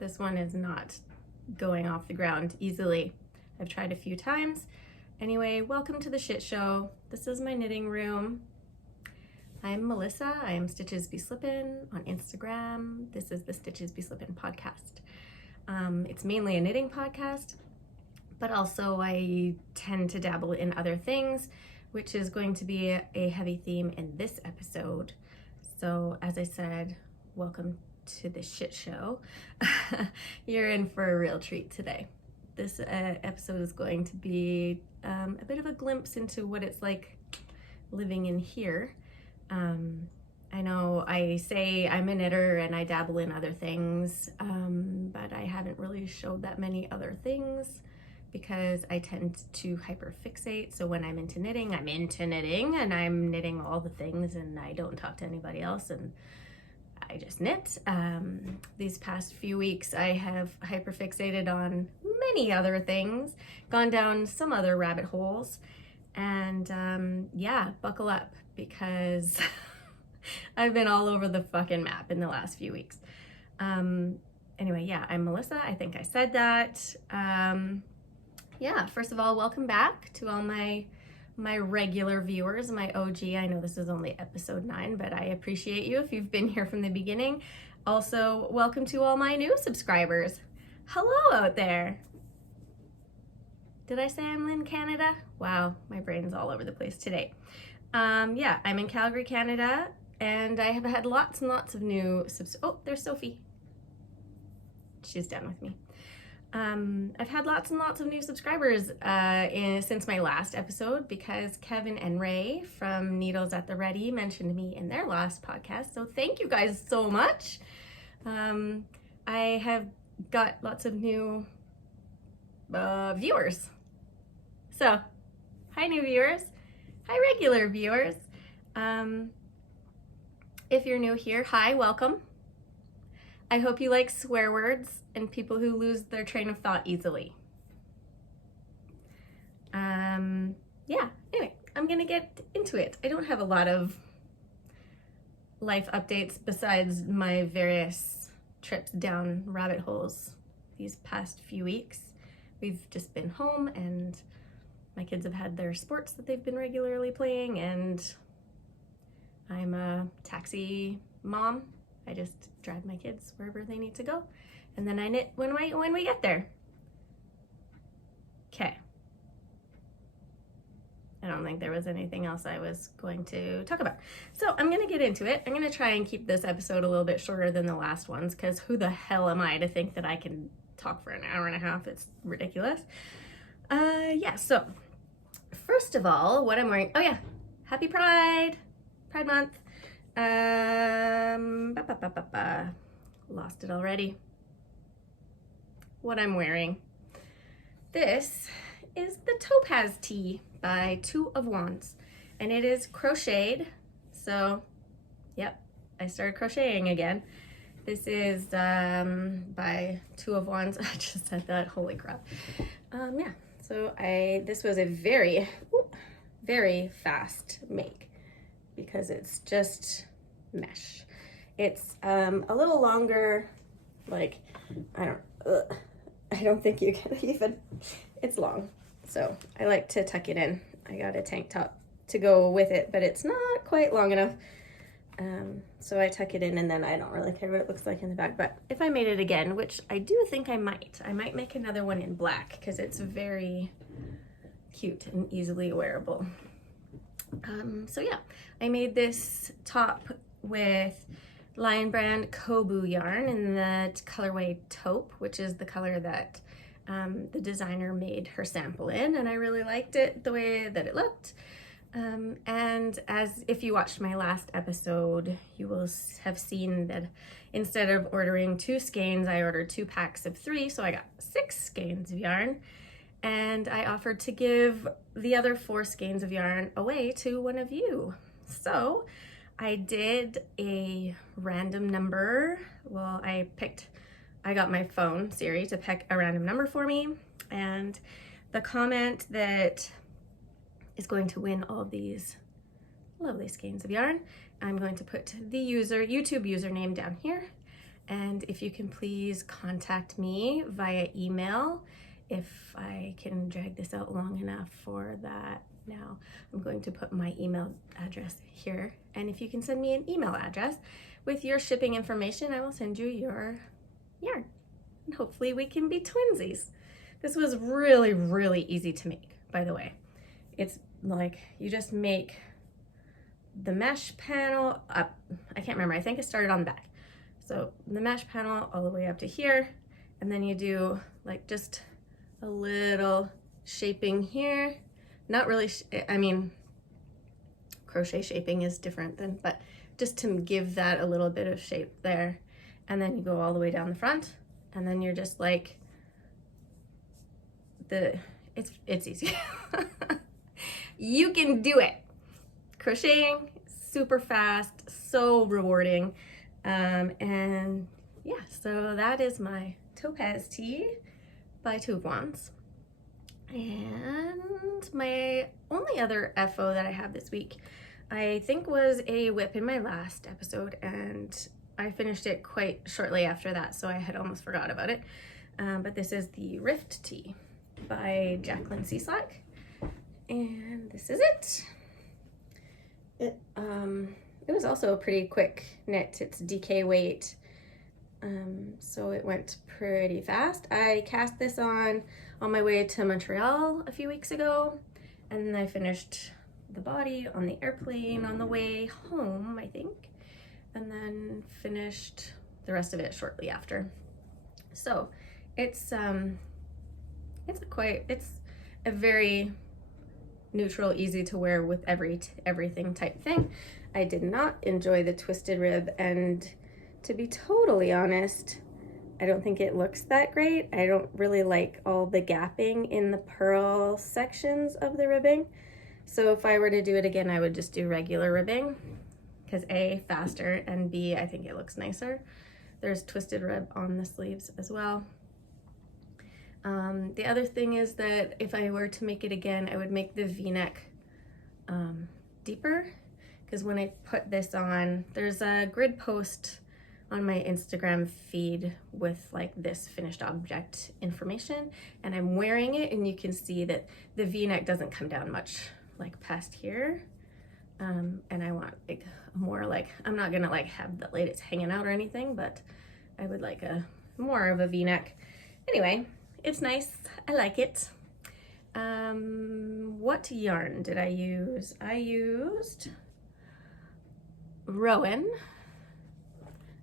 This one is not going off the ground easily. I've tried a few times. Anyway, welcome to the shit show. This is my knitting room. I'm Melissa. I am Stitches Be Slippin on Instagram. This is the Stitches Be Slippin podcast. It's mainly a knitting podcast, but also I tend to dabble in other things, which is going to be a heavy theme in this episode. So as I said, welcome to the shit show. You're in for a real treat today. This episode is going to be a bit of a glimpse into what it's like living in here. I know I say I'm a knitter and I dabble in other things, but I haven't really showed that many other things because I tend to hyperfixate. So when I'm into knitting and I'm knitting all the things and I don't talk to anybody else and I just knit. These past few weeks I have hyperfixated on many other things, gone down some other rabbit holes, and yeah, buckle up because I've been all over the fucking map in the last few weeks. Anyway, yeah, I'm Melissa. I think I said that. Yeah, first of all, welcome back to all my regular viewers, my OG. I know this is only episode 9, but I appreciate you if you've been here from the beginning. Also, welcome to all my new subscribers. Hello out there. Did I say I'm in Canada? Wow, my brain's all over the place today. Yeah, I'm in Calgary, Canada, and I have had lots and lots of new oh, there's Sophie. She's done with me. I've had lots and lots of new subscribers since my last episode because Kevin and Ray from Needles at the Ready mentioned me in their last podcast. So thank you guys so much. I have got lots of new viewers. So, hi new viewers. Hi regular viewers. If you're new here, hi, welcome. I hope you like swear words and people who lose their train of thought easily. Yeah, anyway, I'm gonna get into it. I don't have a lot of life updates besides my various trips down rabbit holes these past few weeks. We've just been home and my kids have had their sports that they've been regularly playing, and I'm a taxi mom. I just drive my kids wherever they need to go, and then I knit when we get there. Okay. I don't think there was anything else I was going to talk about. So I'm going to get into it. I'm going to try and keep this episode a little bit shorter than the last ones, because who the hell am I to think that I can talk for an hour and a half? It's ridiculous. Yeah, so first of all, what I'm wearing, oh yeah, happy Pride Month. Lost it already. What I'm wearing. This is the Topaz Tea by 2 of Wands, and it is crocheted. So, yep, I started crocheting again. This is by 2 of Wands. I just said that. Holy crap. Yeah. So this was a very fast make because it's just mesh. It's a little longer, like, I don't think you can even, it's long. So I like to tuck it in. I got a tank top to go with it, but it's not quite long enough. So I tuck it in, and then I don't really care what it looks like in the back. But if I made it again, which I do think I might make another one in black because it's very cute and easily wearable. So yeah, I made this top with Lion Brand Kobu yarn in the colorway taupe, which is the color that the designer made her sample in, and I really liked it the way that it looked. And as if you watched my last episode, you will have seen that instead of ordering 2 skeins, I ordered 2 packs of 3, so I got 6 skeins of yarn, and I offered to give the other 4 skeins of yarn away to one of you. So I did a random number. Well, I got my phone, Siri, to pick a random number for me, and the comment that is going to win all these lovely skeins of yarn, I'm going to put the YouTube username down here, And if you can please contact me via email if I can drag this out long enough for that. Now I'm going to put my email address here, and if you can send me an email address with your shipping information, I will send you your yarn, and hopefully we can be twinsies. This was really, really easy to make, by the way. It's like you just make the mesh panel up. I can't remember, I think it started on the back. So the mesh panel all the way up to here, and then you do like just a little shaping here. Not really, I mean, crochet shaping is different than, but just to give that a little bit of shape there. And then you go all the way down the front, and then you're just like, it's easy. You can do it. Crocheting, super fast, so rewarding. And yeah, so that is my Topaz Tea by Two of Wands. And my only other FO that I have this week, I think, was a whip in my last episode, and I finished it quite shortly after that, so I had almost forgot about it. But this is the Rift Tea by Jacqueline Slack, and this is it. It was also a pretty quick knit. It's DK weight, so it went pretty fast. I cast this on my way to Montreal a few weeks ago, and then I finished the body on the airplane on the way home, I think, and then finished the rest of it shortly after. So it's a very neutral, easy to wear with everything type thing. I did not enjoy the twisted rib, and to be totally honest, I don't think it looks that great. I don't really like all the gapping in the purl sections of the ribbing. So if I were to do it again, I would just do regular ribbing, because A, faster, and B, I think it looks nicer. There's twisted rib on the sleeves as well. The other thing is that if I were to make it again, I would make the V-neck deeper, because when I put this on, there's a grid post on my Instagram feed with like this finished object information, and I'm wearing it, and you can see that the V-neck doesn't come down much like past here. And I want like more like, I'm not gonna like have the latex hanging out or anything, but I would like a more of a V-neck. Anyway, it's nice, I like it. What yarn did I use? I used Rowan.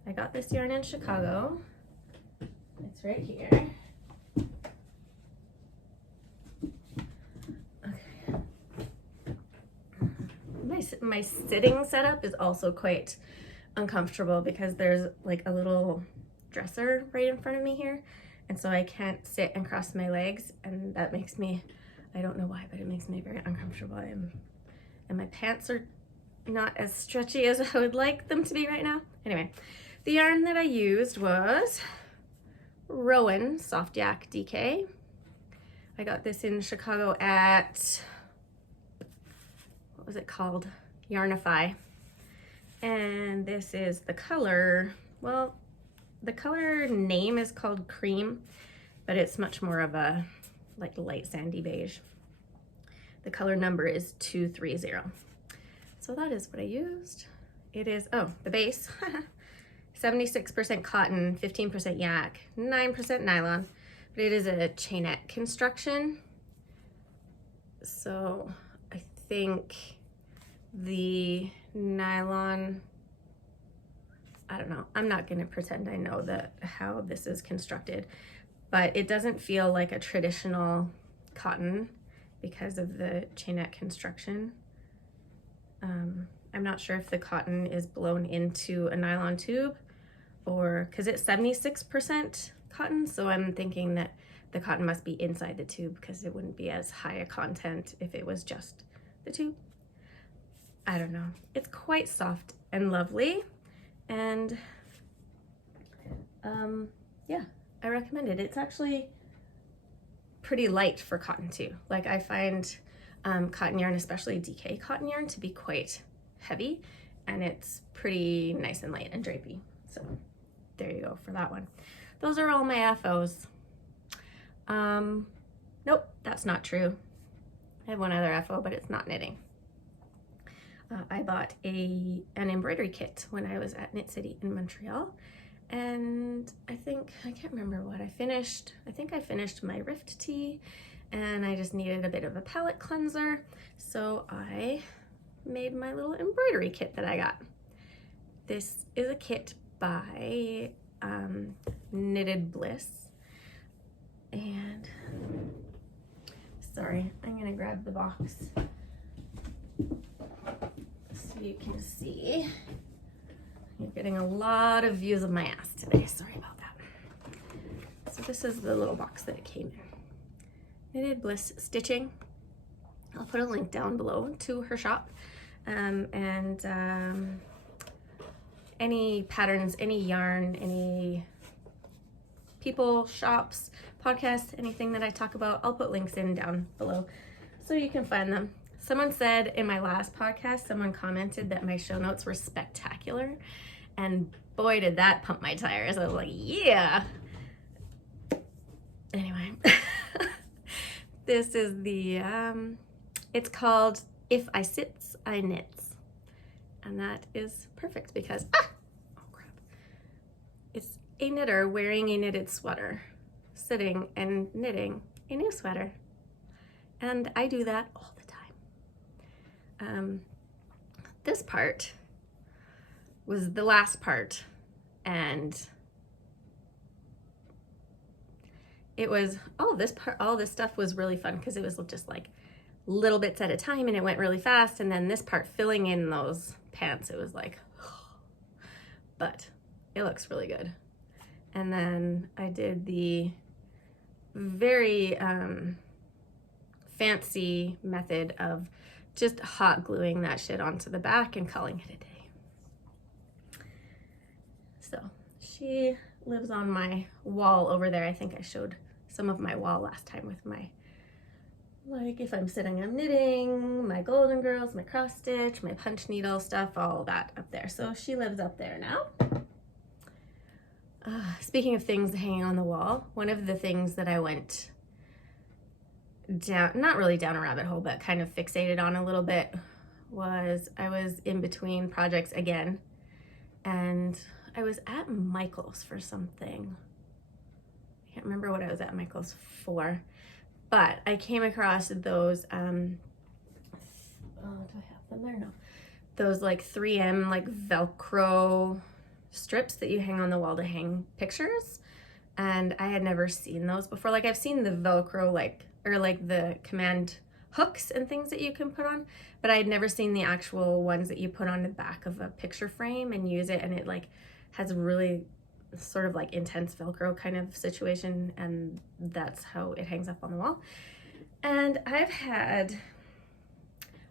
I got this yarn in Chicago. It's right here. Okay. My sitting setup is also quite uncomfortable because there's like a little dresser right in front of me here. And so I can't sit and cross my legs, and that makes me, I don't know why, but it makes me very uncomfortable. And my pants are not as stretchy as I would like them to be right now. Anyway, the yarn that I used was Rowan Soft Yak DK. I got this in Chicago at, what was it called? Yarnify. And this is the color, well, the color name is called Cream, but it's much more of a like light sandy beige. The color number is 230. So that is what I used. It is, oh, the base, 76% cotton, 15% yak, 9% nylon, but it is a chainette construction. So I think the nylon, I don't know, I'm not gonna pretend I know how this is constructed, but it doesn't feel like a traditional cotton because of the chainette construction. I'm not sure if the cotton is blown into a nylon tube, or because it's 76% cotton, so I'm thinking that the cotton must be inside the tube because it wouldn't be as high a content if it was just the tube. I don't know. It's quite soft and lovely, and yeah, I recommend it. It's actually pretty light for cotton too. Like I find cotton yarn, especially DK cotton yarn, to be quite heavy, and it's pretty nice and light and drapey. So there you go for that one. Those are all my FOs. Nope, that's not true. I have one other FO, but it's not knitting. I bought an embroidery kit when I was at Knit City in Montreal, and I can't remember what I finished. I think I finished my Rift Tea, and I just needed a bit of a palette cleanser, so I made my little embroidery kit that I got. This is a kit by Knitted Bliss, and sorry, I'm gonna grab the box so you can see. You're getting a lot of views of my ass today, sorry about that. So this is the little box that it came in. Knitted Bliss stitching. I'll put a link down below to her shop, and any patterns, any yarn, any people, shops, podcasts, anything that I talk about, I'll put links in down below so you can find them. Someone said in my last podcast, someone commented that my show notes were spectacular, and boy did that pump my tires. I was like, yeah. Anyway, this is the, it's called If I Sits, I Knits. And that is perfect because, oh crap, it's a knitter wearing a knitted sweater, sitting and knitting a new sweater. And I do that all the time. This part was the last part, and it was, all this stuff was really fun because it was just like little bits at a time, and it went really fast. And then this part, filling in those pants, it was like, but it looks really good. And then I did the very fancy method of just hot gluing that shit onto the back and calling it a day. So she lives on my wall over there. I think I showed some of my wall last time with my, like if I'm sitting, I'm knitting, my Golden Girls, my cross stitch, my punch needle stuff, all that up there. So she lives up there now. Speaking of things hanging on the wall, one of the things that I went down, not really down a rabbit hole, but kind of fixated on a little bit, was I was in between projects again, and I was at Michael's for something. I can't remember what I was at Michael's for, but I came across those, do I have them there? No. Those like 3M like Velcro strips that you hang on the wall to hang pictures. And I had never seen those before. Like I've seen the Velcro or the command hooks and things that you can put on, but I had never seen the actual ones that you put on the back of a picture frame and use it, and it like has really sort of like intense Velcro kind of situation, and that's how it hangs up on the wall. And I've had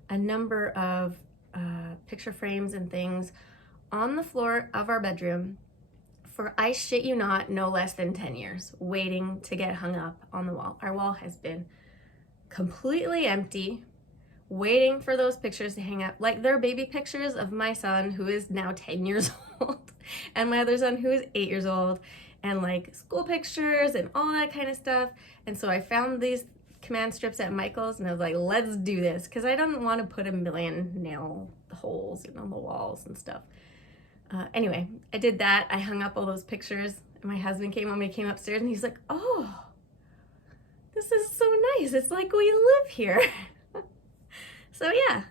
a number of picture frames and things on the floor of our bedroom for, I shit you not, no less than 10 years, waiting to get hung up on the wall. Our wall has been completely empty, waiting for those pictures to hang up. Like they're baby pictures of my son, who is now 10 years old, and my other son, who is 8 years old, and like school pictures and all that kind of stuff. And so I found these command strips at Michael's, and I was like, let's do this, because I don't want to put a million nail holes on the walls and stuff. Anyway, I did that. I hung up all those pictures, and my husband came home. He came upstairs, and he's like, oh, this is so nice. It's like we live here. So yeah,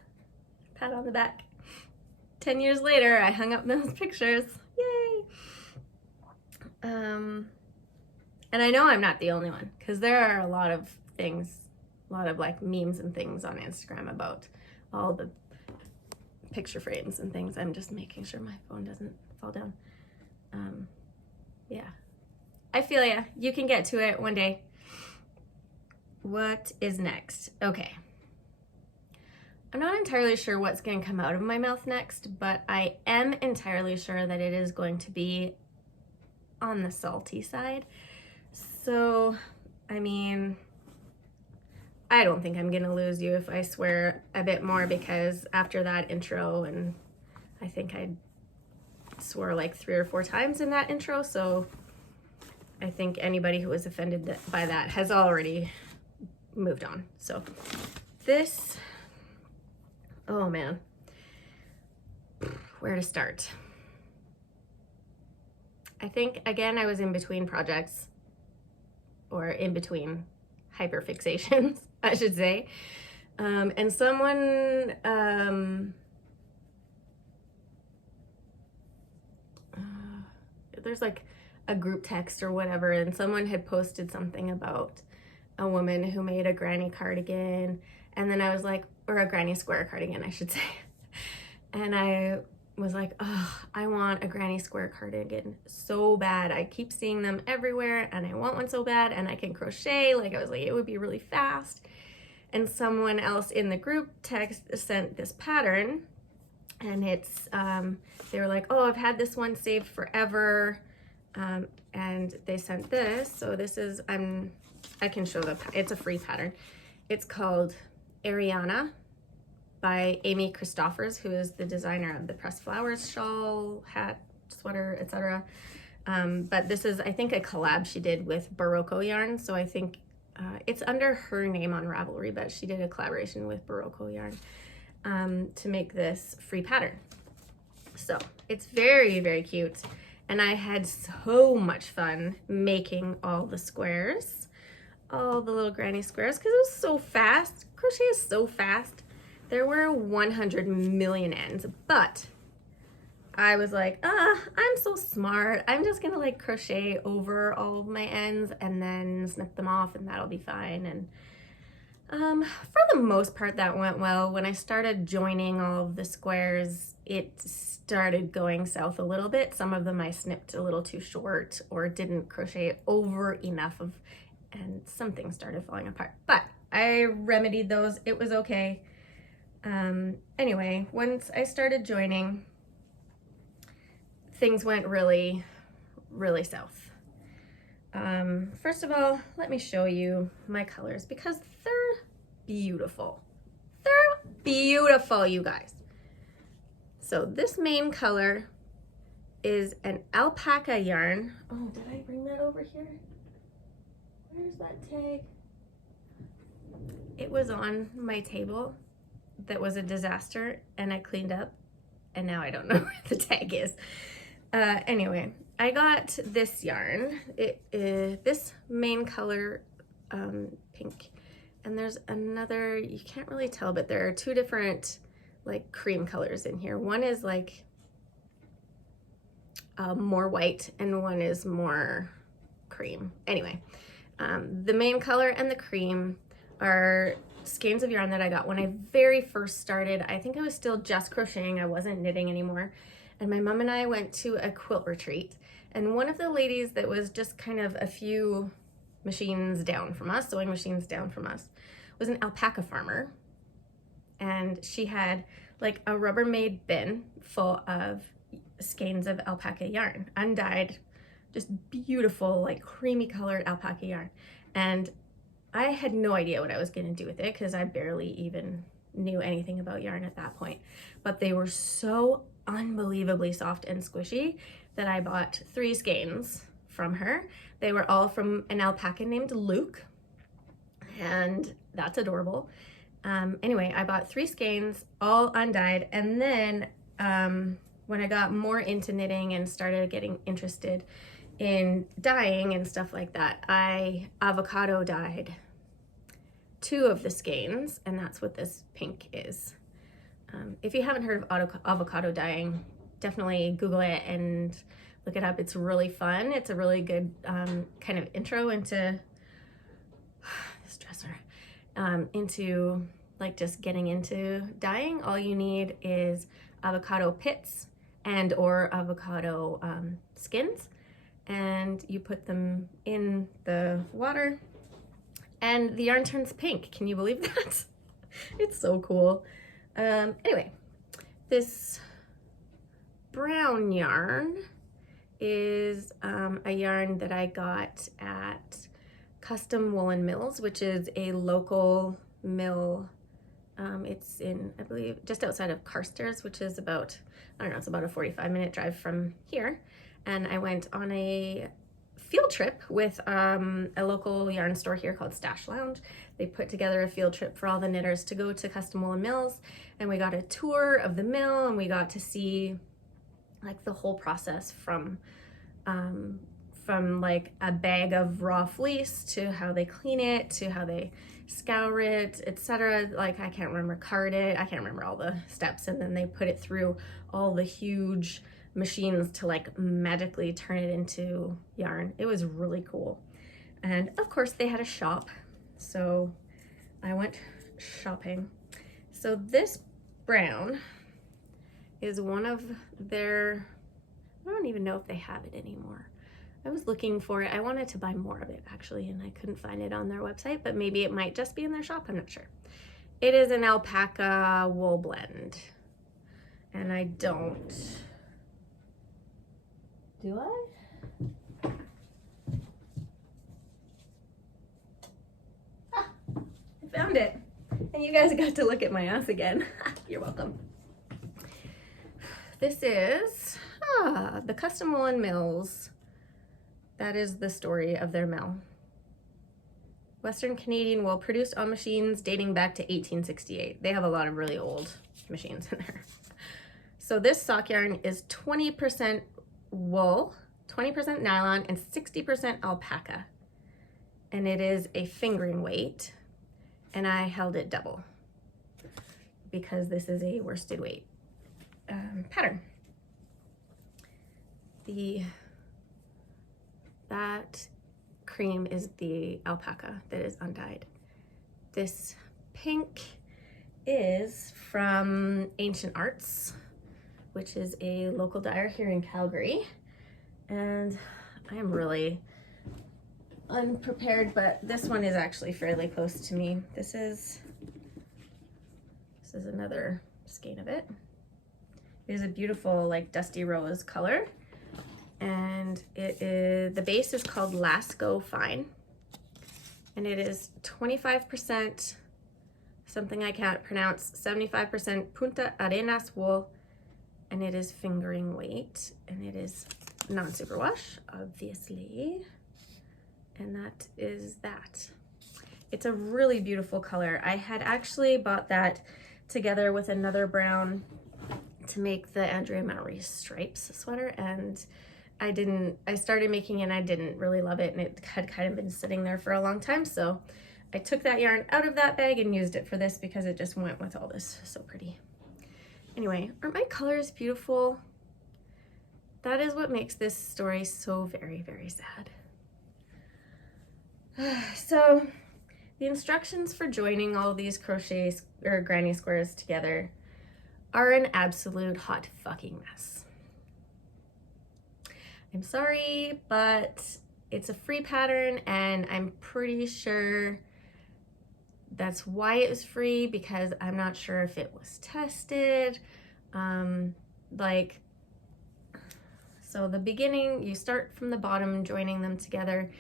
pat on the back. 10 years later, I hung up those pictures. Yay! And I know I'm not the only one, because there are a lot of things, a lot of like memes and things on Instagram about all the picture frames and things. I'm just making sure my phone doesn't fall down. Yeah, I feel ya. You can get to it one day. What is next? Okay. I'm not entirely sure what's going to come out of my mouth next, but I am entirely sure that it is going to be on the salty side. So, I mean, I don't think I'm gonna lose you if I swear a bit more, because after that intro, and I think I swore like 3 or 4 times in that intro, so I think anybody who was offended by that has already moved on. So this, oh man, where to start? I think, again, I was in between projects, or in between hyperfixations, I should say. And someone, there's like a group text or whatever, and someone had posted something about a woman who made a granny cardigan, and then I was like, or a granny square cardigan, I should say. And I was like, oh, I want a granny square cardigan so bad. I keep seeing them everywhere and I want one so bad, and I can crochet. Like, I was like, it would be really fast. And someone else in the group text sent this pattern, and it's, they were like, oh, I've had this one saved forever. And they sent this. So this is, I can show it's a free pattern. It's called Ariana by Amy Christoffers, who is the designer of the pressed flowers shawl, hat, sweater, etc. But this is, I think, a collab she did with Barocco yarn. So I think it's under her name on Ravelry, but she did a collaboration with Barocco yarn to make this free pattern. So it's very, very cute. And I had so much fun making all the squares, all the little granny squares, because it was so fast. Crochet is so fast. There were 100 million ends, but I was like, I'm so smart. I'm just gonna like crochet over all of my ends and then snip them off, and that'll be fine. And for the most part, that went well. When I started joining all of the squares, it started going south a little bit. Some of them I snipped a little too short or didn't crochet over enough of, and some things started falling apart. But I remedied those. It was okay. Anyway, once I started joining, things went really, really south. First of all, let me show you my colors because they're beautiful. They're beautiful, you guys. So this main color is an alpaca yarn. Oh, did I bring that over here? Where's that tag? It was on my table. That was a disaster, and I cleaned up, and now I don't know where the tag is. Anyway, I got this yarn. It is this main color, pink, and there's another, you can't really tell, but there are 2 different like cream colors in here. One is like more white, and one is more cream. Anyway, the main color and the cream are skeins of yarn that I got when I very first started. I think I was still just crocheting. I wasn't knitting anymore. And my mom and I went to a quilt retreat. And one of the ladies that was just kind of a few machines down from us, sewing machines down from us, was an alpaca farmer. And she had like a Rubbermaid bin full of skeins of alpaca yarn, undyed, just beautiful, like creamy colored alpaca yarn. And I had no idea what I was going to do with it because I barely even knew anything about yarn at that point. But they were so unbelievably soft and squishy that I bought 3 skeins from her. They were all from an alpaca named Luke, and that's adorable. Anyway, I bought 3 skeins, all undyed, and then when I got more into knitting and started getting interested in dyeing and stuff like that, I avocado dyed 2 of the skeins, and that's what this pink is. If you haven't heard of avocado dyeing, definitely Google it and look it up. It's really fun. It's a really good kind of intro into this dresser, into like just getting into dyeing. All you need is avocado pits and or avocado skins, and you put them in the water and the yarn turns pink. Can you believe that? It's so cool. Anyway, this brown yarn is a yarn that I got at Custom Woolen Mills, which is a local mill It's in, I believe, just outside of Carstairs, which is about, I don't know, it's about a 45-minute drive from here. And I went on a field trip with a local yarn store here called Stash Lounge. They put together a field trip for all the knitters to go to Custom Woolen Mills, and we got a tour of the mill, and we got to see like the whole process from like a bag of raw fleece to how they clean it, to how they scour it, etc. Like I can't remember, card it, I can't remember all the steps, and then they put it through all the huge machines to like magically turn it into yarn. It was really cool. And of course they had a shop, so I went shopping. So this brown is one of their, I don't even know if they have it anymore. I was looking for it. I wanted to buy more of it actually, and I couldn't find it on their website, but maybe it might just be in their shop, I'm not sure. It is an alpaca wool blend, and I don't, do I? Ah, I found it. And you guys got to look at my ass again. You're welcome. This is the Custom Woolen Mills. That is the story of their mill. Western Canadian wool produced on machines dating back to 1868. They have a lot of really old machines in there. So this sock yarn is 20% wool, 20% nylon, and 60% alpaca. And it is a fingering weight, and I held it double because this is a worsted weight pattern. That cream is the alpaca that is undyed. This pink is from Ancient Arts, which is a local dyer here in Calgary. And I am really unprepared, but this one is actually fairly close to me. This is another skein of it. It is a beautiful like dusty rose color, and it is, the base is called Lasco Fine, and it is 25% something I can't pronounce, 75% Punta Arenas wool, and it is fingering weight, and it is non-superwash, obviously, and that is that. It's a really beautiful color. I had actually bought that together with another brown to make the Andrea Mowry stripes sweater, and I started making it and I didn't really love it, and it had kind of been sitting there for a long time, so I took that yarn out of that bag and used it for this because it just went with all this. So pretty. Anyway, aren't my colors beautiful? That is what makes this story so very, very sad. So the instructions for joining all of these crochet or granny squares together are an absolute hot fucking mess. I'm sorry, but it's a free pattern, and I'm pretty sure that's why it was free, because I'm not sure if it was tested. So the beginning, you start from the bottom, joining them together,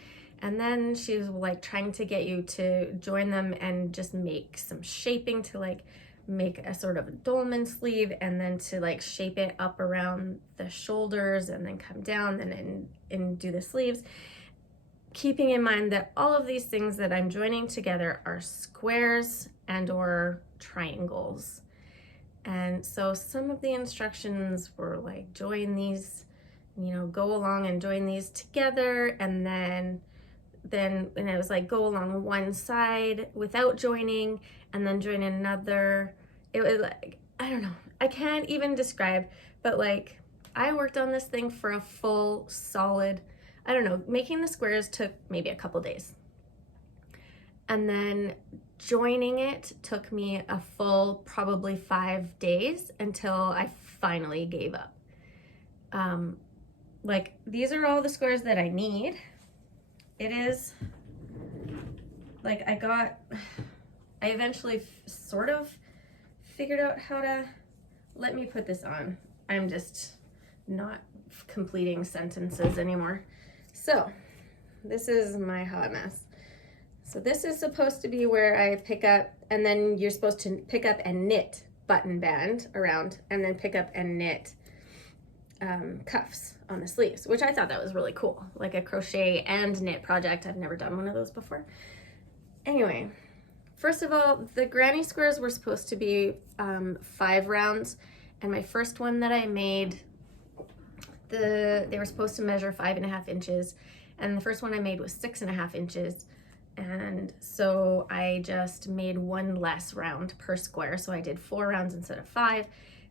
and then she's like trying to get you to join them and just make some shaping to like make a sort of a dolman sleeve, and then to like shape it up around the shoulders and then come down and do the sleeves, keeping in mind that all of these things that I'm joining together are squares and or triangles. And so some of the instructions were like, join these, you know, go along and join these together, and then and it was like go along one side without joining and then join another. It was like, I don't know, I can't even describe, but like I worked on this thing for a full solid, I don't know, making the squares took maybe a couple days, and then joining it took me a full probably 5 days until I finally gave up. Like these are all the squares that I need. It is like I eventually sort of figured out how to, let me put this on. I'm just not completing sentences anymore. So this is my hot mess. So this is supposed to be where I pick up, and then you're supposed to pick up and knit button band around, and then pick up and knit cuffs on the sleeves, which I thought that was really cool, like a crochet and knit project. I've never done one of those before. Anyway, first of all, the granny squares were supposed to be 5 rounds, and my first one that I made, they were supposed to measure 5.5 inches, and the first one I made was 6.5 inches, and so I just made 1 less round per square, so I did 4 rounds instead of 5.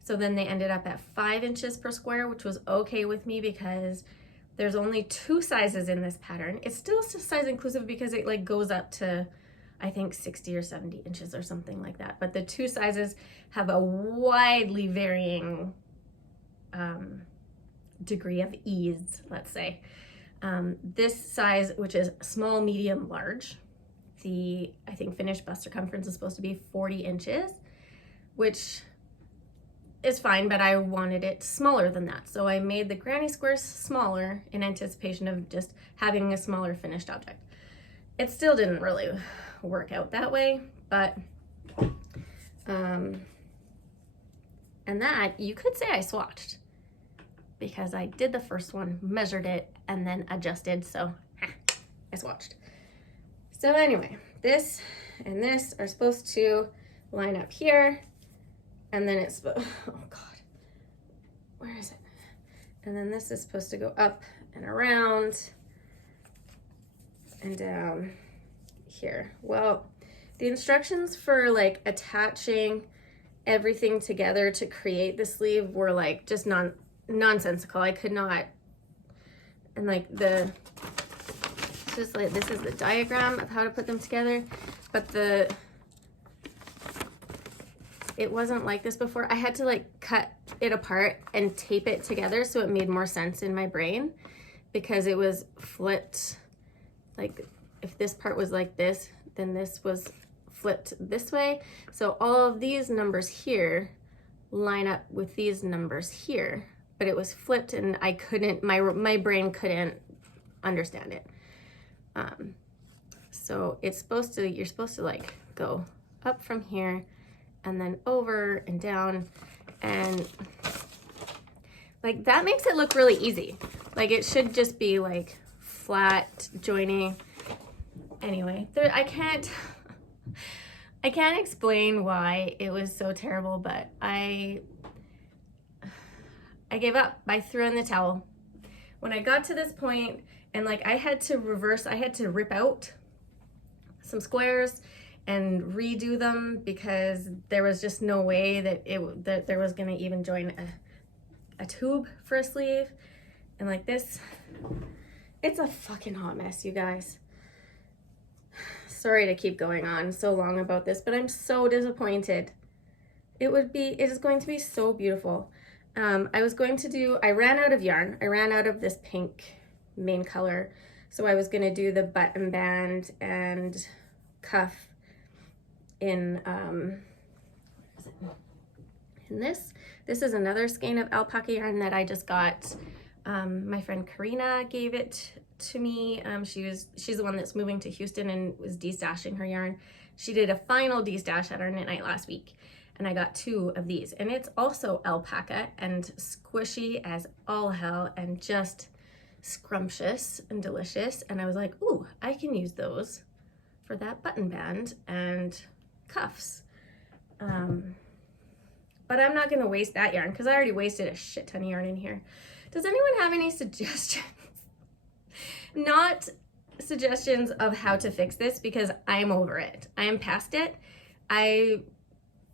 So then they ended up at 5 inches per square, which was okay with me because there's only 2 sizes in this pattern. It's still size inclusive because it like goes up to, I think, 60 or 70 inches or something like that. But the 2 sizes have a widely varying degree of ease, let's say. This size, which is small, medium, large, I think finished bust circumference is supposed to be 40 inches, which is fine, but I wanted it smaller than that. So I made the granny squares smaller in anticipation of just having a smaller finished object. It still didn't really work out that way, but, and that, you could say I swatched because I did the first one, measured it, and then adjusted, so I swatched. So anyway, this and this are supposed to line up here, and then it's, oh God, where is it? And then this is supposed to go up and around and down here. Well, the instructions for like attaching everything together to create the sleeve were like just nonsensical. I could not, and like it's just like, this is the diagram of how to put them together, but it wasn't like this before. I had to like cut it apart and tape it together so it made more sense in my brain because it was flipped. Like if this part was like this, then this was flipped this way. So all of these numbers here line up with these numbers here, but it was flipped and I couldn't, my brain couldn't understand it. So it's supposed to, you're supposed to like go up from here and then over and down, and like that makes it look really easy. Like it should just be like flat joining. Anyway, I can't explain why it was so terrible, but I gave up. I threw in the towel. When I got to this point and like I had to rip out some squares and redo them because there was just no way that there was gonna even join a tube for a sleeve. And like this, it's a fucking hot mess, you guys. Sorry to keep going on so long about this, but I'm so disappointed. It is going to be so beautiful. I ran out of yarn. I ran out of this pink main color. So I was gonna do the button band and cuff in this. This is another skein of alpaca yarn that I just got. My friend Karina gave it to me. She's the one that's moving to Houston and was destashing her yarn. She did a final destash at our knit night last week, and I got 2 of these. And it's also alpaca and squishy as all hell and just scrumptious and delicious. And I was like, ooh, I can use those for that button band and cuffs. But I'm not gonna waste that yarn because I already wasted a shit ton of yarn in here. Does anyone have any suggestions? Not suggestions of how to fix this because I'm over it. I am past it. I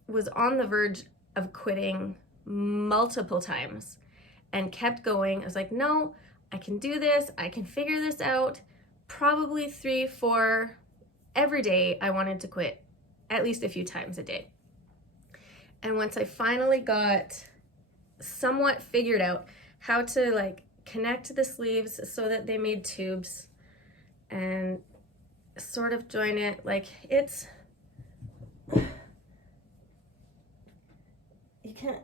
was on the verge of quitting multiple times and kept going. I was like, no, I can do this. I can figure this out. Probably 3, 4 every day. I wanted to quit at least a few times a day. And once I finally got somewhat figured out how to like connect the sleeves so that they made tubes and sort of join it, like it's, you can't,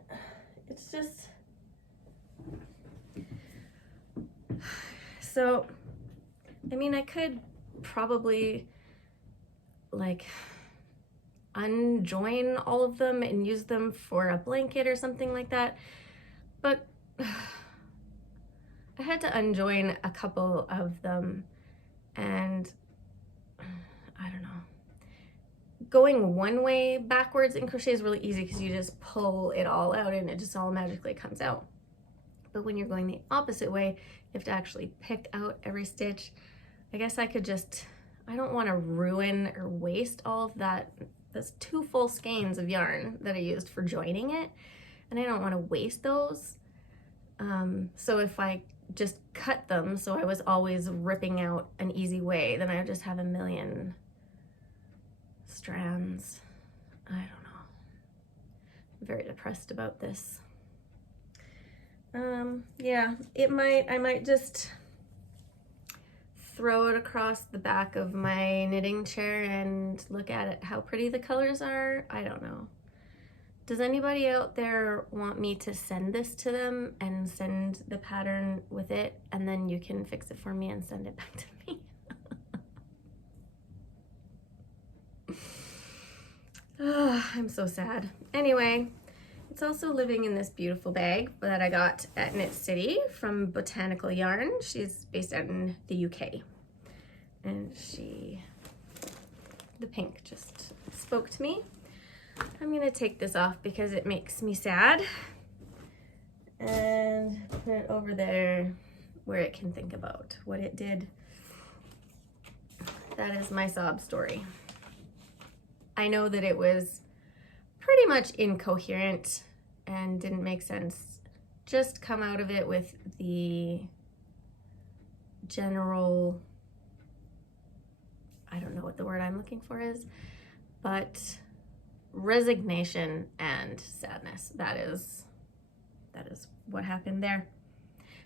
it's just, so, I mean, I could probably like unjoin all of them and use them for a blanket or something like that. But I had to unjoin a couple of them, and I don't know. Going one way backwards in crochet is really easy because you just pull it all out and it just all magically comes out. But when you're going the opposite way, you have to actually pick out every stitch. I guess I could just, I don't want to ruin or waste all of that. That's 2 full skeins of yarn that I used for joining it, and I don't want to waste those. So if I just cut them so I was always ripping out an easy way, then I would just have a million strands. I don't know. I'm very depressed about this. Yeah, I might just throw it across the back of my knitting chair and look at it, how pretty the colors are. I don't know. Does anybody out there want me to send this to them and send the pattern with it, and then you can fix it for me and send it back to me? Oh, I'm so sad. Anyway, it's also living in this beautiful bag that I got at Knit City from Botanical Yarn. She's based out in the UK. And the pink just spoke to me. I'm gonna take this off because it makes me sad, and put it over there where it can think about what it did. That is my sob story. I know that it was pretty much incoherent and didn't make sense. Just come out of it with the general, I don't know what the word I'm looking for is, but resignation and sadness. That is what happened there.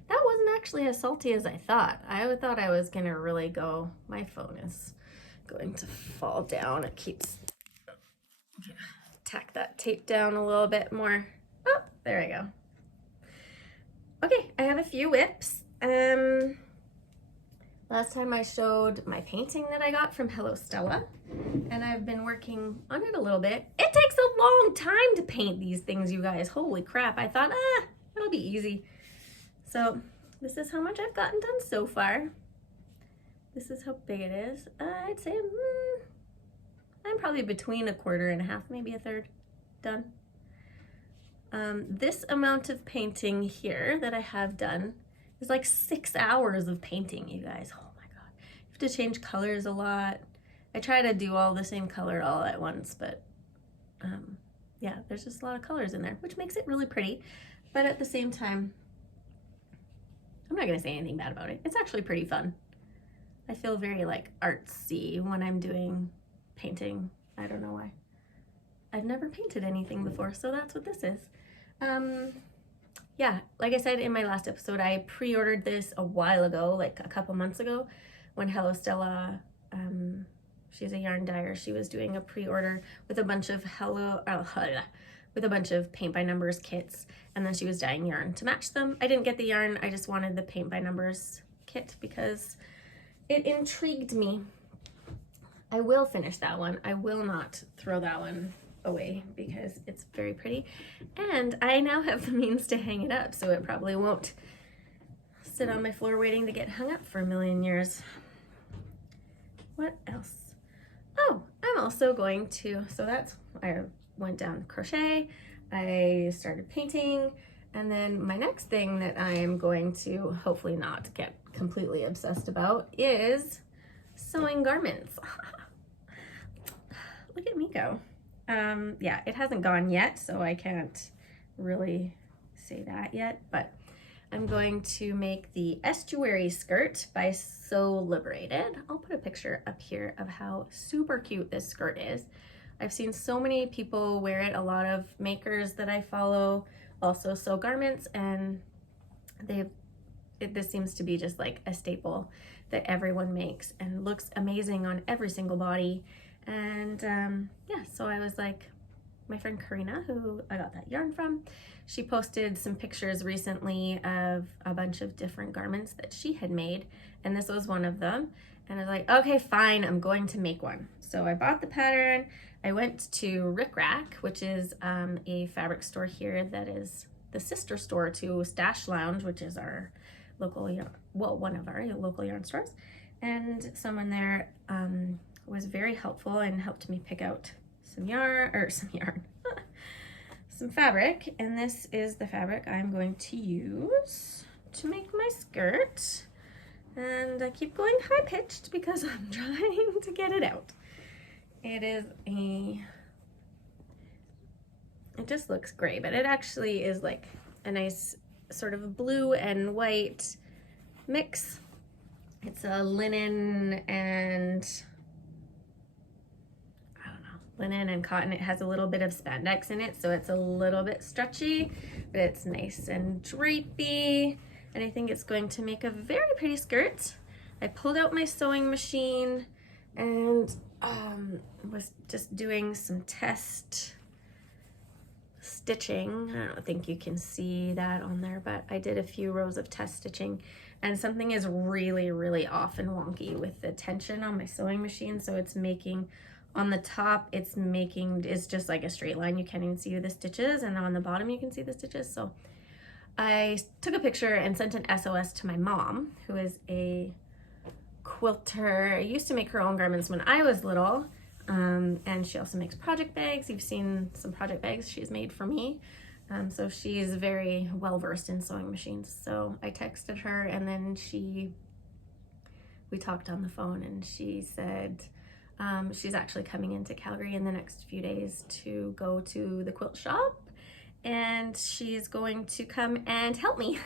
That wasn't actually as salty as I thought. I thought I was gonna really go, my phone is going to fall down. It keeps, tack that tape down a little bit more. Oh, there we go. Okay, I have a few whips. Last time I showed my painting that I got from Hello Stella, and I've been working on it a little bit. It takes a long time to paint these things, you guys. Holy crap. I thought, it'll be easy. So this is how much I've gotten done so far. This is how big it is. I'd say I'm probably between 1/4 and 1/2, maybe 1/3 done. This amount of painting here that I have done is like 6 hours of painting, you guys. Oh my God. You have to change colors a lot. I try to do all the same color all at once, but yeah, there's just a lot of colors in there, which makes it really pretty. But at the same time, I'm not gonna say anything bad about it. It's actually pretty fun. I feel very like artsy when I'm doing painting. I don't know why. I've never painted anything before, so that's what this is. Yeah, like I said in my last episode, I pre-ordered this a while ago, like a couple months ago, when Hello Stella, she's a yarn dyer, she was doing a pre-order with a bunch of paint by numbers kits, and then she was dyeing yarn to match them. I didn't get the yarn, I just wanted the paint by numbers kit because it intrigued me. I will finish that one. I will not throw that one away because it's very pretty, and I now have the means to hang it up, so it probably won't sit on my floor waiting to get hung up for a million years. What else? Oh, I'm also going to, so that's, I went down crochet, I started painting, and then my next thing that I am going to hopefully not get completely obsessed about is sewing garments. Look at me go. Yeah, it hasn't gone yet, so I can't really say that yet, but I'm going to make the estuary skirt by So Liberated. I'll put a picture up here of how super cute this skirt is. I've seen so many people wear it, a lot of makers that I follow also sew garments, and this seems to be just like a staple that everyone makes and looks amazing on every single body. And yeah, so I was like, my friend Karina, who I got that yarn from, she posted some pictures recently of a bunch of different garments that she had made, and this was one of them. And I was like, okay, fine, I'm going to make one. So I bought the pattern. I went to Rick Rack, which is a fabric store here that is the sister store to Stash Lounge, which is our local, one of our local yarn stores. And someone there was very helpful and helped me pick out some fabric. And this is the fabric I'm going to use to make my skirt. And I keep going high pitched because I'm trying to get it out. It just looks gray, but it actually is like a nice sort of blue and white mix. It's a linen and, I don't know, linen and cotton. It has a little bit of spandex in it, so it's a little bit stretchy, but it's nice and drapey. And I think it's going to make a very pretty skirt. I pulled out my sewing machine and was just doing some test stitching. I don't think you can see that on there, but I did a few rows of test stitching, and something is really, really off and wonky with the tension on my sewing machine. So it's making, on the top, it's just like a straight line. You can't even see the stitches, and on the bottom you can see the stitches. So I took a picture and sent an SOS to my mom, who is a quilter. I used to make her own garments when I was little, and she also makes project bags. You've seen some project bags she's made for me. So she's very well versed in sewing machines. So I texted her, and then we talked on the phone, and she said she's actually coming into Calgary in the next few days to go to the quilt shop, and she's going to come and help me.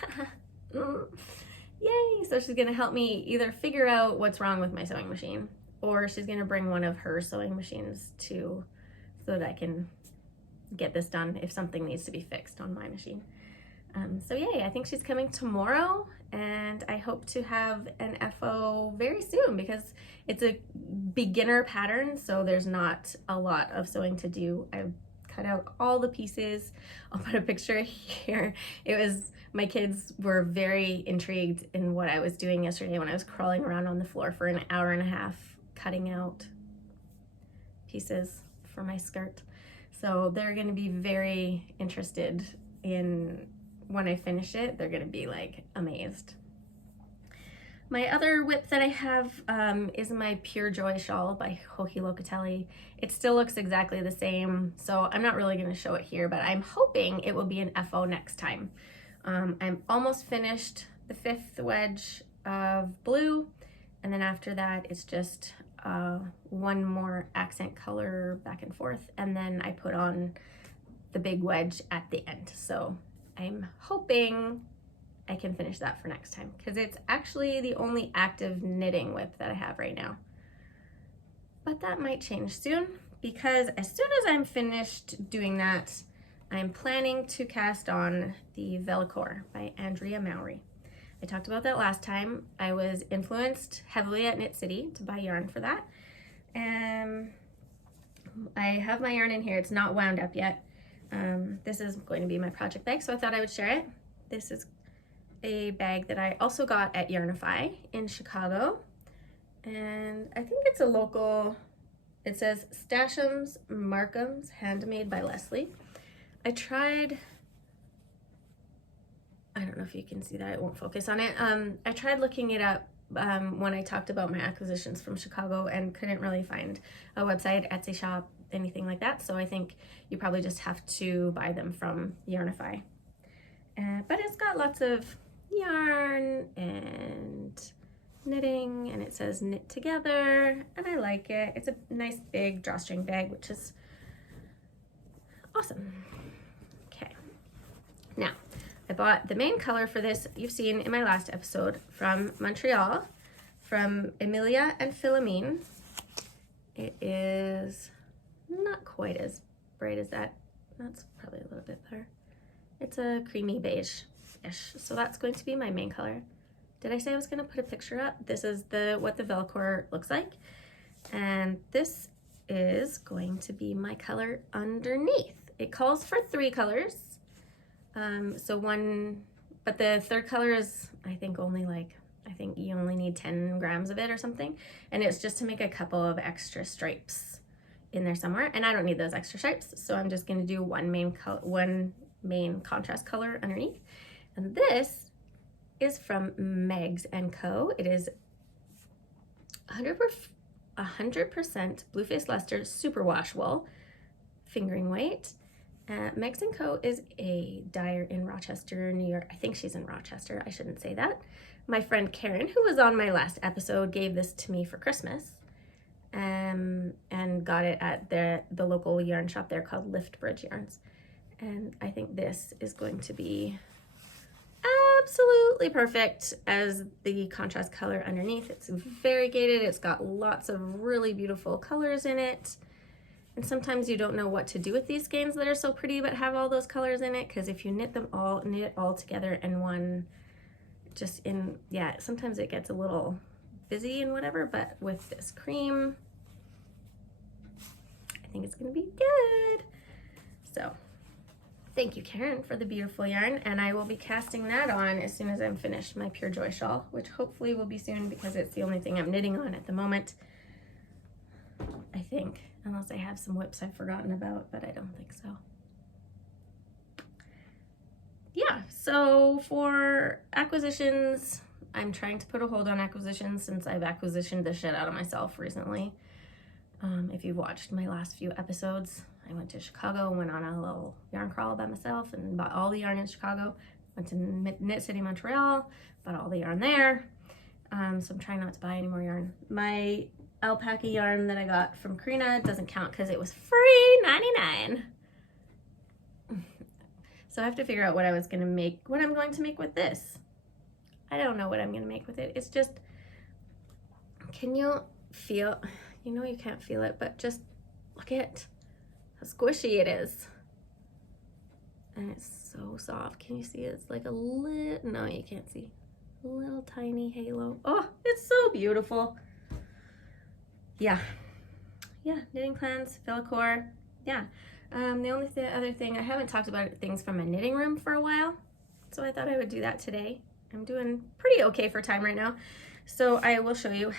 Yay! So she's gonna help me either figure out what's wrong with my sewing machine, or she's gonna bring one of her sewing machines so that I can get this done if something needs to be fixed on my machine. So yay, I think she's coming tomorrow, and I hope to have an FO very soon because it's a beginner pattern, so there's not a lot of sewing to do. I've cut out all the pieces. I'll put a picture here. My kids were very intrigued in what I was doing yesterday when I was crawling around on the floor for an hour and a half cutting out pieces for my skirt. So they're going to be very interested in when I finish it. They're going to be like amazed. My other whip that I have is my Pure Joy shawl by Hohi Locatelli. It still looks exactly the same, so I'm not really going to show it here, but I'm hoping it will be an FO next time. I'm almost finished the 5th wedge of blue, and then after that it's just one more accent color back and forth, and then I put on the big wedge at the end. So I'm hoping I can finish that for next time, because it's actually the only active knitting whip that I have right now. But that might change soon, because as soon as I'm finished doing that, I'm planning to cast on the Velcore by Andrea Mowry. I talked about that last time. I was influenced heavily at Knit City to buy yarn for that. I have my yarn in here. It's not wound up yet. This is going to be my project bag, so I thought I would share it. This is a bag that I also got at Yarnify in Chicago, and I think it's a local. It says Stashums Markhams, handmade by Leslie. I don't know if you can see that, it won't focus on it. I tried looking it up when I talked about my acquisitions from Chicago and couldn't really find a website, Etsy shop, anything like that. So I think you probably just have to buy them from Yarnify. But it's got lots of yarn and knitting, and it says knit together, and I like it. It's a nice big drawstring bag, which is awesome. Okay, now I bought the main color for this, you've seen in my last episode, from Montreal, from Emilia and Philomene. It is not quite as bright as that. That's probably a little bit better. It's a creamy beige-ish, so that's going to be my main color. Did I say I was going to put a picture up? This is what the Velcore looks like, and this is going to be my color underneath. It calls for 3 colors, but the third color is, I think, only like I think you only need 10 grams of it or something. And it's just to make a couple of extra stripes in there somewhere. And I don't need those extra stripes, so I'm just gonna do one main contrast color underneath. And this is from Megs & Co. It is 100% Blueface Luster Superwash Wool, fingering weight. Megs & Co. is a dyer in Rochester, New York. I think she's in Rochester. I shouldn't say that. My friend Karen, who was on my last episode, gave this to me for Christmas, and got it at the local yarn shop there called Lift Bridge Yarns. And I think this is going to be absolutely perfect as the contrast color underneath. It's variegated. It's got lots of really beautiful colors in it. And sometimes you don't know what to do with these skeins that are so pretty but have all those colors in it, because if you knit it all together in one, sometimes it gets a little busy and whatever, but with this cream, I think it's gonna be good. So thank you, Karen, for the beautiful yarn, and I will be casting that on as soon as I'm finished my Pure Joy shawl, which hopefully will be soon because it's the only thing I'm knitting on at the moment, I think, unless I have some whips I've forgotten about, but I don't think so. Yeah, so for acquisitions, I'm trying to put a hold on acquisitions since I've acquisitioned the shit out of myself recently. If you've watched my last few episodes, I went to Chicago, went on a little yarn crawl by myself and bought all the yarn in Chicago. Went to Knit City, Montreal, bought all the yarn there. So I'm trying not to buy any more yarn. My alpaca yarn that I got from Karina doesn't count because it was free $99. So I have to figure out what I'm going to make with this. I don't know what I'm gonna make with it. It's just, can you feel, you know you can't feel it, but just look at how squishy it is. And it's so soft. Can you see it? It's like a little, no, you can't see. A little tiny halo. Oh, it's so beautiful. Yeah. Yeah, Knitting Clans, Filacore. Yeah. The only other thing, I haven't talked about things from my knitting room for a while, so I thought I would do that today. I'm doing pretty okay for time right now. So I will show you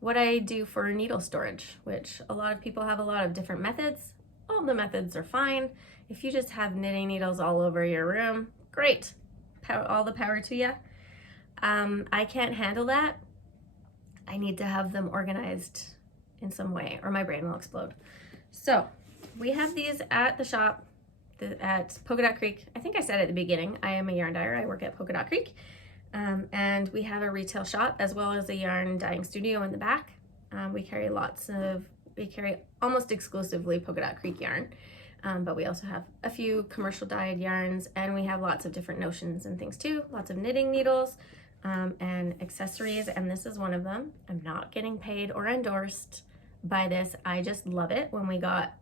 what I do for needle storage, which a lot of people have a lot of different methods. All the methods are fine. If you just have knitting needles all over your room, great. All the power to you. I can't handle that. I need to have them organized in some way or my brain will explode. So we have these at the shop at Polka Dot Creek. I think I said at the beginning, I am a yarn dyer. I work at Polka Dot Creek. And we have a retail shop as well as a yarn dyeing studio in the back. We carry almost exclusively Polka Dot Creek yarn, but we also have a few commercial dyed yarns, and we have lots of different notions and things too. Lots of knitting needles and accessories, and this is one of them. I'm not getting paid or endorsed by this. I just love it. When we got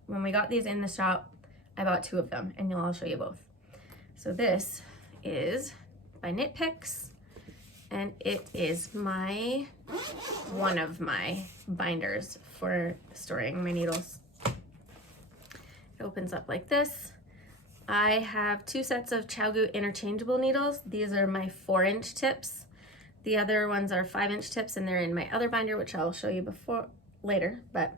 these in the shop, I bought 2 of them, and I'll show you both. So this is by Knit Picks. And it is one of my binders for storing my needles. It opens up like this. I have 2 sets of ChowGoo interchangeable needles. These are my 4-inch tips. The other ones are 5-inch tips, and they're in my other binder, which I'll show you later. But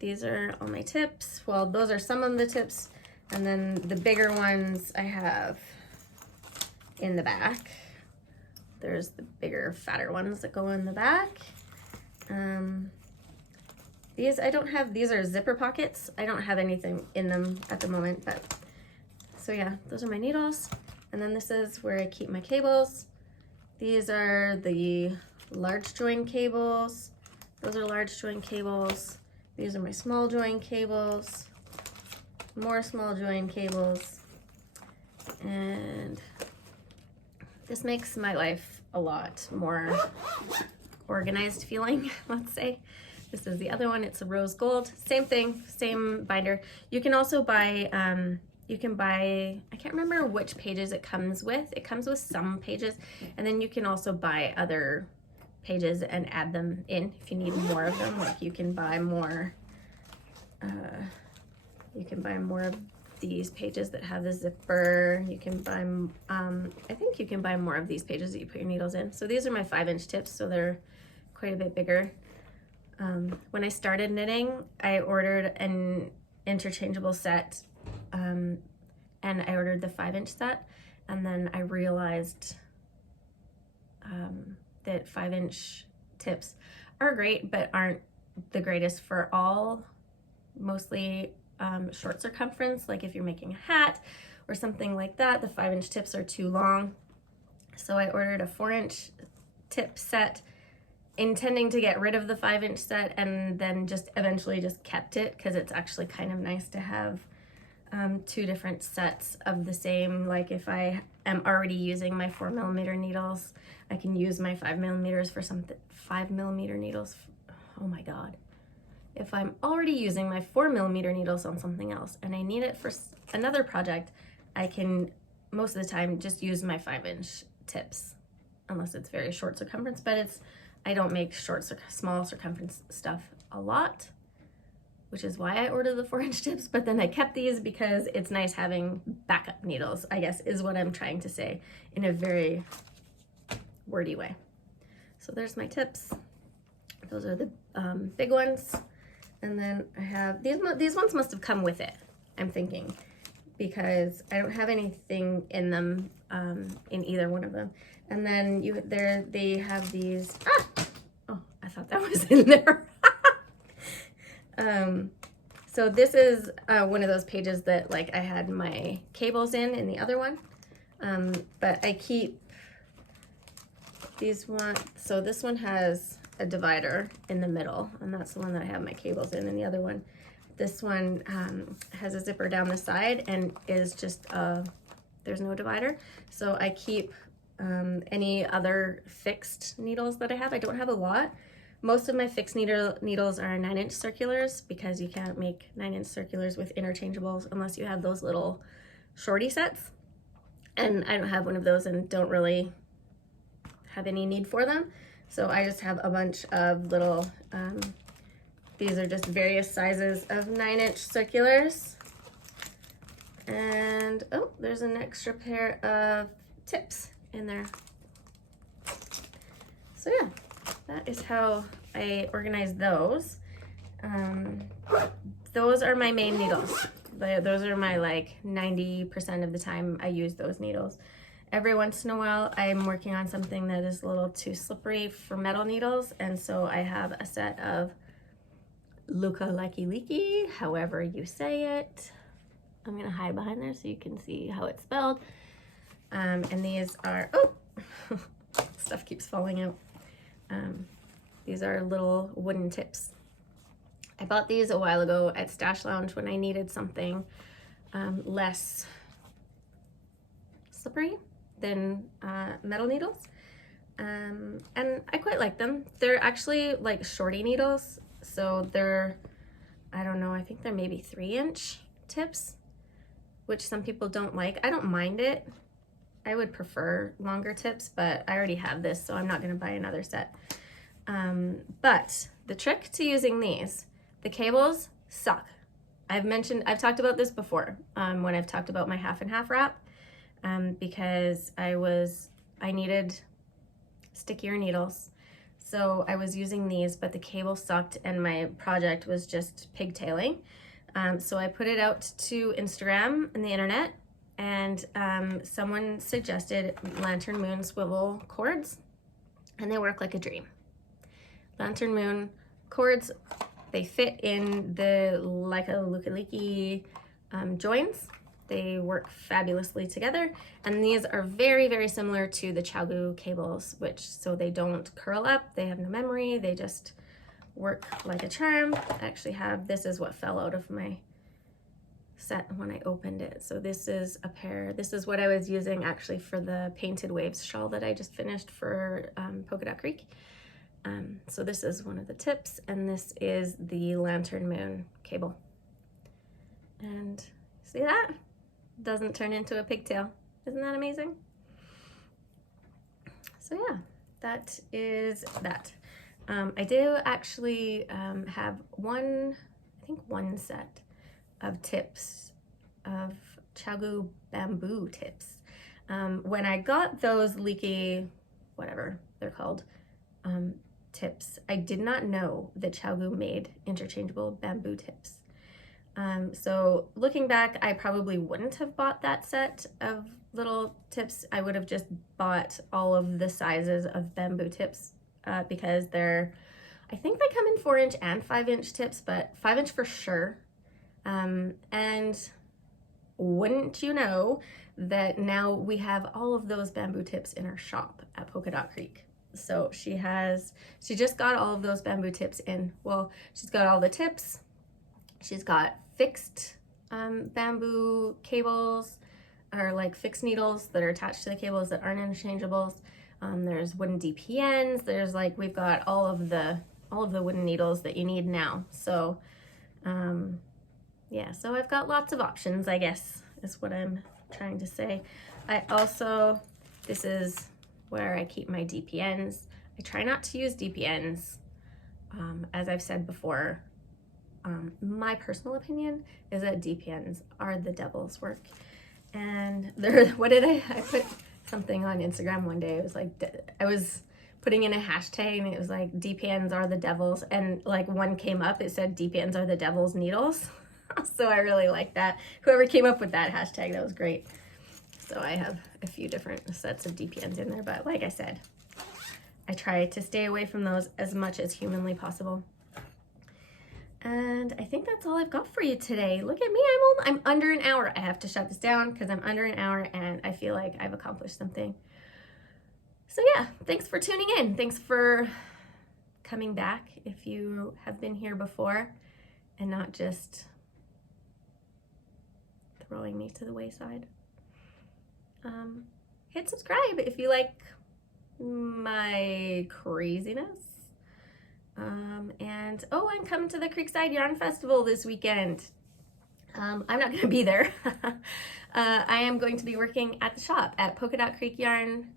these are all my tips. Well, those are some of the tips, and then the bigger ones I have in the back. There's the bigger, fatter ones that go in the back. These are zipper pockets. I don't have anything in them at the moment, but so yeah, those are my needles. And then this is where I keep my cables. These are the large join cables. Those are large join cables. These are my small join cables. More small join cables. And this makes my life a lot more organized feeling, let's say. This is the other one. It's a rose gold. Same thing, same binder. You can also buy, I can't remember which pages it comes with. It comes with some pages, and then you can also buy other pages and add them in if you need more of them. Like you can buy more these pages that have the zipper. You can buy, I think you can buy more of these pages that you put your needles in. So these are my 5-inch tips, so they're quite a bit bigger. When I started knitting, I ordered an interchangeable set, and I ordered the 5-inch set, and then I realized that 5-inch tips are great, but aren't the greatest for all, mostly short circumference. Like if you're making a hat or something like that, the 5-inch tips are too long. So I ordered a 4-inch tip set, intending to get rid of the 5-inch set, and then just eventually just kept it because it's actually kind of nice to have 2 different sets of the same. Like if I am already using my 4mm needles, I can use my 5mm for something. 5mm needles, oh my god. If I'm already using my 4mm needles on something else and I need it for another project, I can most of the time just use my 5-inch tips, unless it's very short circumference. But I don't make small circumference stuff a lot, which is why I ordered the 4-inch tips. But then I kept these because it's nice having backup needles, I guess is what I'm trying to say in a very wordy way. So there's my tips. Those are the big ones. And then I have, these ones must have come with it, I'm thinking, because I don't have anything in them, in either one of them. And then they have these, oh, I thought that was in there. So this is one of those pages that like I had my cables in the other one. But I keep these one, so this one has a divider in the middle, and that's the one that I have my cables in, and the other one, this one has a zipper down the side and is just there's no divider. So I keep any other fixed needles that I have. I don't have a lot. Most of my fixed needles are 9-inch circulars, because you can't make 9-inch circulars with interchangeables unless you have those little shorty sets, and I don't have one of those and don't really have any need for them. So I just have a bunch of little, these are just various sizes of 9-inch circulars. And, oh, there's an extra pair of tips in there. So yeah, that is how I organize those. Those are my main needles. Those are my, like, 90% of the time I use those needles. Every once in a while, I'm working on something that is a little too slippery for metal needles, and so I have a set of Luka Likey Leaky, however you say it. I'm gonna hide behind there so you can see how it's spelled. And these are, oh, stuff keeps falling out. These are little wooden tips. I bought these a while ago at Stash Lounge when I needed something less slippery than metal needles, and I quite like them. They're actually like shorty needles, so they're, I don't know, I think they're maybe 3-inch tips, which some people don't like. I don't mind it. I would prefer longer tips, but I already have this, so I'm not going to buy another set. But the trick to using these, the cables suck. I've talked about this before when I've talked about my half and half wrap. Because I needed stickier needles. So I was using these, but the cable sucked and my project was just pigtailing. So I put it out to Instagram and the internet, and someone suggested Lantern Moon swivel cords, and they work like a dream. Lantern Moon cords, they fit in the Luka Leaky joints. They work fabulously together, and these are very, very similar to the Chaogu cables, so they don't curl up, they have no memory, they just work like a charm. I actually have, this is what fell out of my set when I opened it. So this is a pair, this is what I was using actually for the Painted Waves shawl that I just finished for Polka Dot Creek. So this is one of the tips, and this is the Lantern Moon cable. And see that? Doesn't turn into a pigtail. Isn't that amazing? So yeah, that is that. I do actually have one set of tips of Chagu bamboo tips. When I got those leaky, whatever they're called, tips, I did not know that Chagu made interchangeable bamboo tips. So looking back, I probably wouldn't have bought that set of little tips. I would have just bought all of the sizes of bamboo tips because I think they come in 4-inch and 5-inch tips, but 5-inch for sure. And wouldn't you know that now we have all of those bamboo tips in our shop at Polka Dot Creek. So she just got all of those bamboo tips in. Well, she's got all the tips. She's got fixed bamboo cables, or like fixed needles that are attached to the cables that aren't interchangeables. There's wooden DPNs. There's like, we've got all of the wooden needles that you need now. So yeah, so I've got lots of options, I guess, is what I'm trying to say. This is where I keep my DPNs. I try not to use DPNs. As I've said before, my personal opinion is that DPNs are the devil's work. And I put something on Instagram one day. It was like, I was putting in a hashtag and it was like, DPNs are the devils. And like one came up, it said DPNs are the devil's needles. So I really like that. Whoever came up with that hashtag, that was great. So I have a few different sets of DPNs in there, but like I said, I try to stay away from those as much as humanly possible. And I think that's all I've got for you today. Look at me, I'm under an hour. I have to shut this down because I'm under an hour and I feel like I've accomplished something. So yeah, thanks for tuning in. Thanks for coming back if you have been here before and not just throwing me to the wayside. Hit subscribe if you like my craziness. And I'm coming to the Creekside Yarn Festival this weekend. I'm not going to be there. I am going to be working at the shop at Polka Dot Creek Yarn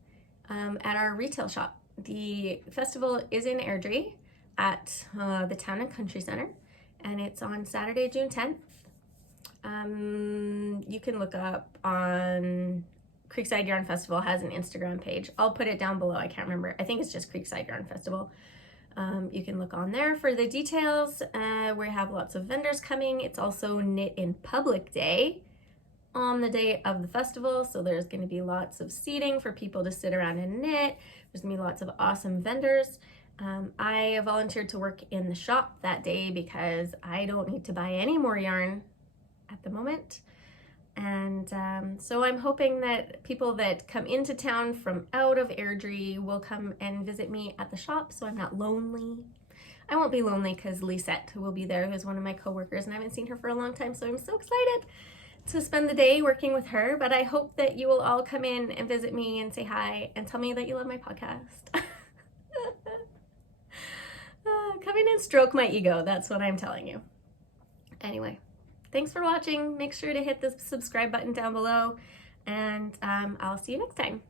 at our retail shop. The festival is in Airdrie at the Town and Country Center, and it's on Saturday, June 10th. You can look up on Creekside Yarn Festival has an Instagram page. I'll put it down below. I can't remember. I think it's just Creekside Yarn Festival. You can look on there for the details. We have lots of vendors coming. It's also Knit in Public Day on the day of the festival. So there's going to be lots of seating for people to sit around and knit. There's going to be lots of awesome vendors. I volunteered to work in the shop that day because I don't need to buy any more yarn at the moment. And so I'm hoping that people that come into town from out of Airdrie will come and visit me at the shop so I'm not lonely. I won't be lonely because Lisette will be there, who's one of my coworkers, and I haven't seen her for a long time, so I'm so excited to spend the day working with her. But I hope that you will all come in and visit me and say hi and tell me that you love my podcast. Come in and stroke my ego, that's what I'm telling you. Anyway. Thanks for watching. Make sure to hit the subscribe button down below, and I'll see you next time.